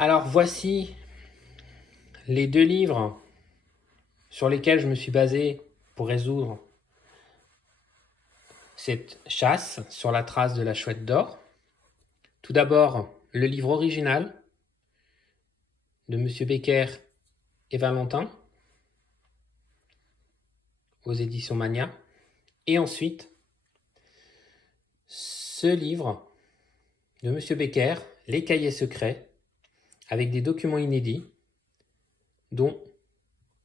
Alors voici les deux livres sur lesquels je me suis basé pour résoudre cette chasse sur la trace de la chouette d'or. Tout d'abord, le livre original de M. Becker et Valentin aux éditions Mania. Et ensuite, ce livre de M. Becker, Les Cahiers secrets, avec des documents inédits, dont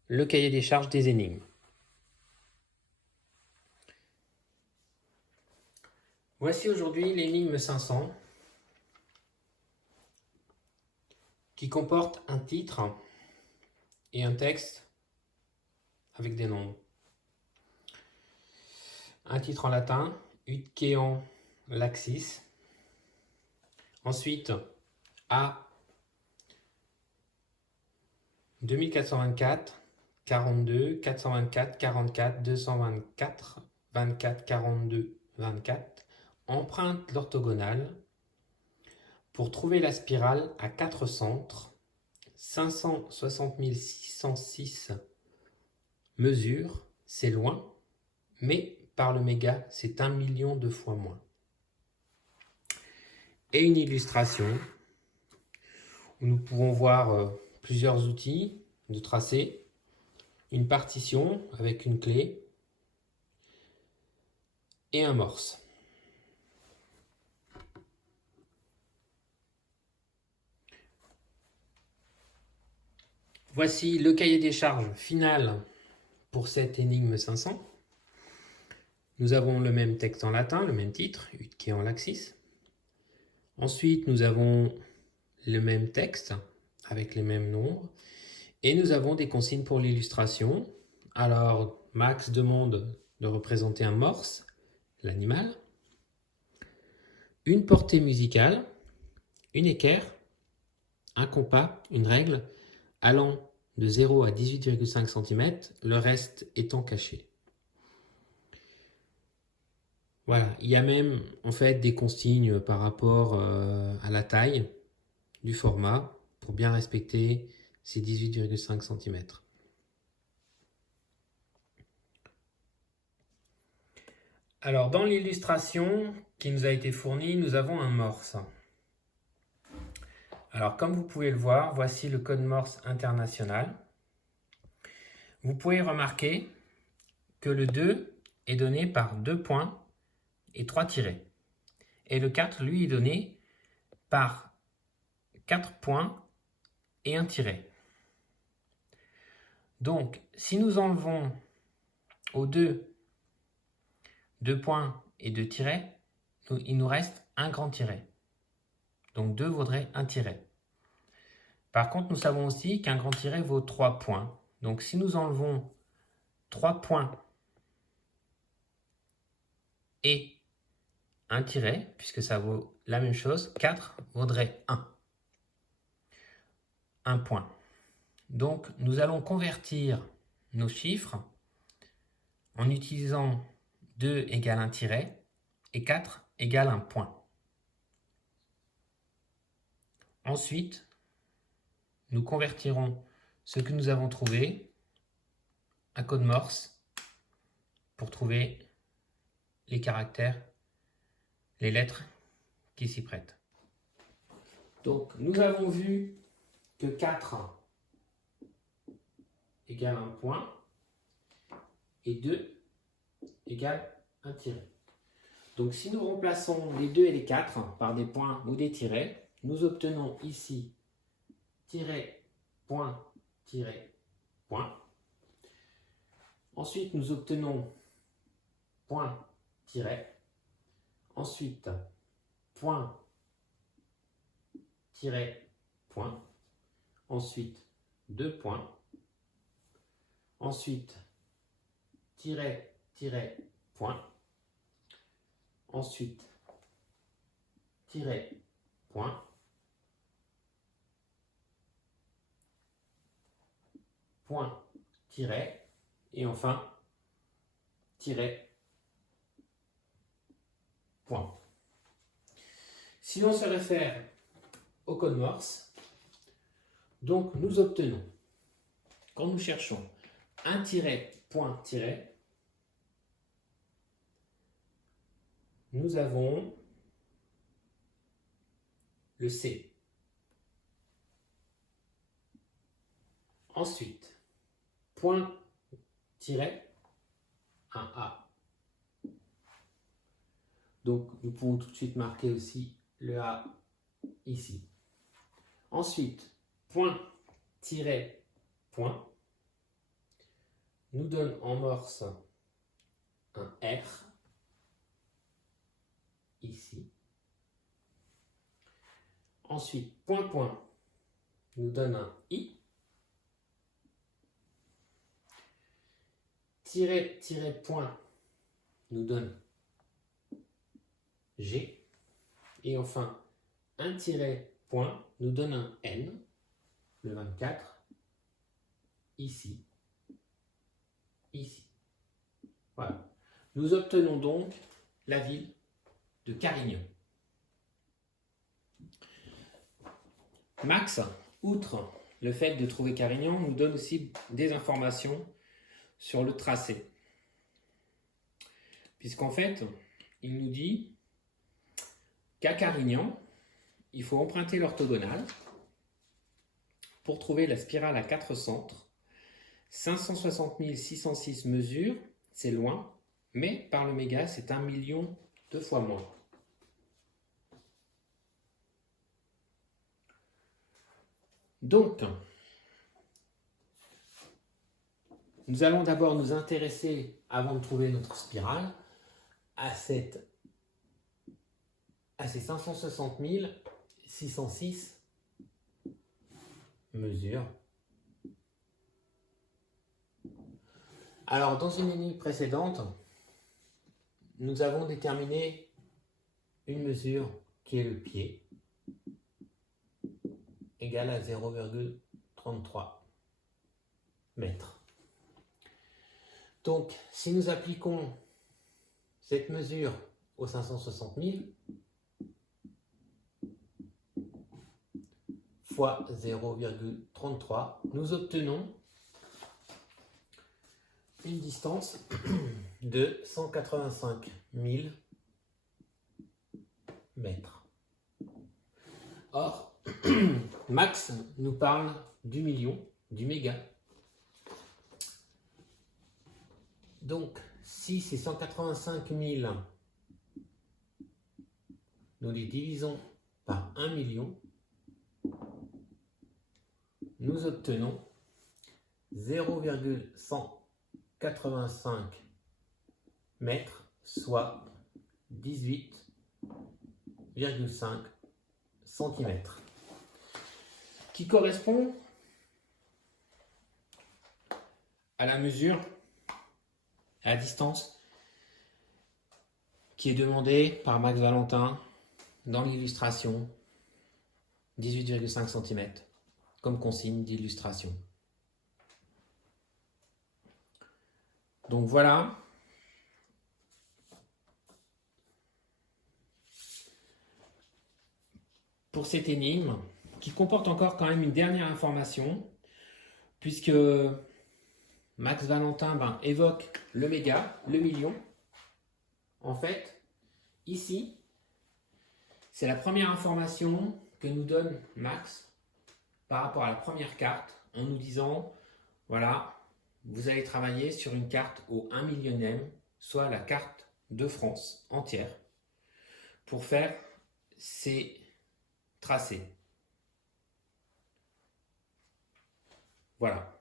le cahier des charges des énigmes. Voici aujourd'hui l'énigme 500, qui comporte un titre et un texte avec des nombres. Un titre en latin, Ut Cean Laxis. Ensuite, A 2424, 42, 424, 44, 224, 24, 42, 24. Emprunte l'orthogonale pour trouver la spirale à 4 centres, 560 606 mesures, c'est loin, mais par le méga, c'est 1 million de fois moins. Et une illustration où nous pouvons voir plusieurs outils de tracé, une partition avec une clé et un morse. Voici le cahier des charges final pour cette énigme 500. Nous avons le même texte en latin, le même titre, Ut Cean Laxis. Ensuite, nous avons le même texte avec les mêmes nombres. Et nous avons des consignes pour l'illustration. Alors, Max demande de représenter un morse, l'animal, une portée musicale, une équerre, un compas, une règle, allant de 0 à 18,5 cm, le reste étant caché. Voilà, il y a même en fait des consignes par rapport à la taille du format pour bien respecter ces 18,5 cm. Alors, dans l'illustration qui nous a été fournie, nous avons un morse. Alors, comme vous pouvez le voir, voici le code Morse international. Vous pouvez remarquer que le 2 est donné par 2 points et 3 tirets. Et le 4, lui, est donné par 4 points et un tiret. Donc, si nous enlevons aux 2 points et 2 tirets, il nous reste un grand tiret. Donc 2 vaudrait un tiret. Par contre, nous savons aussi qu'un grand tiret vaut 3 points. Donc si nous enlevons 3 points et un tiret, puisque ça vaut la même chose, 4 vaudrait 1. 1 point. Donc nous allons convertir nos chiffres en utilisant 2 égale 1 tiret et 4 égale 1 point. Ensuite, nous convertirons ce que nous avons trouvé à code Morse pour trouver les caractères, les lettres qui s'y prêtent. Donc, nous avons vu que 4 égale 1 point et 2 égale 1 tiret. Donc, si nous remplaçons les 2 et les 4 par des points ou des tirets, nous obtenons ici tiret, point, tiret, point. Ensuite, nous obtenons point, tiret. Ensuite, point, tiret, point. Ensuite, 2 points. Ensuite, tiret, tiret, point. Ensuite, tiret, point. Point, tiret. Et enfin, tiret, point. Si l'on se réfère au code Morse, Donc nous obtenons, quand nous cherchons un tiret, point, tiret, nous avons le C. Ensuite, point, tiret, un A. Donc nous pouvons tout de suite marquer aussi le A ici. Ensuite, point, tiret, point, nous donne en morse un R, ici. Ensuite, point, point, nous donne un I. Tiret, tiret, point, nous donne G. Et enfin, un tiret, point, nous donne un N, le 24, ici, ici. Voilà. Nous obtenons donc la ville de Carignan. Max, outre le fait de trouver Carignan, nous donne aussi des informations sur le tracé. Puisqu'en fait, il nous dit qu'à Carignan, il faut emprunter l'orthogonale pour trouver la spirale à 4 centres. 560 606 mesures, c'est loin, mais par l'oméga, c'est 1 million de fois moins. Donc, nous allons d'abord nous intéresser, avant de trouver notre spirale, à ces 560 606 mesures. Alors, dans une énigme précédente, nous avons déterminé une mesure qui est le pied, égale à 0,33 mètres. Donc, si nous appliquons cette mesure aux 560 000 fois 0,33, nous obtenons une distance de 185 000 mètres. Or, Max nous parle du million, du méga. Donc, si ces 185 000, nous les divisons par 1 million, nous obtenons 0,185 mètres, soit 18,5 cm, qui correspond à la mesure, à la distance qui est demandée par Max Valentin dans l'illustration, 18,5 cm, comme consigne d'illustration. Donc voilà. Pour cette énigme, qui comporte encore quand même une dernière information, puisque Max Valentin évoque le méga, le million. En fait, ici, c'est la première information que nous donne Max par rapport à la première carte, en nous disant, voilà, vous allez travailler sur une carte au 1 millionième, soit la carte de France entière, pour faire ces tracés. Voilà.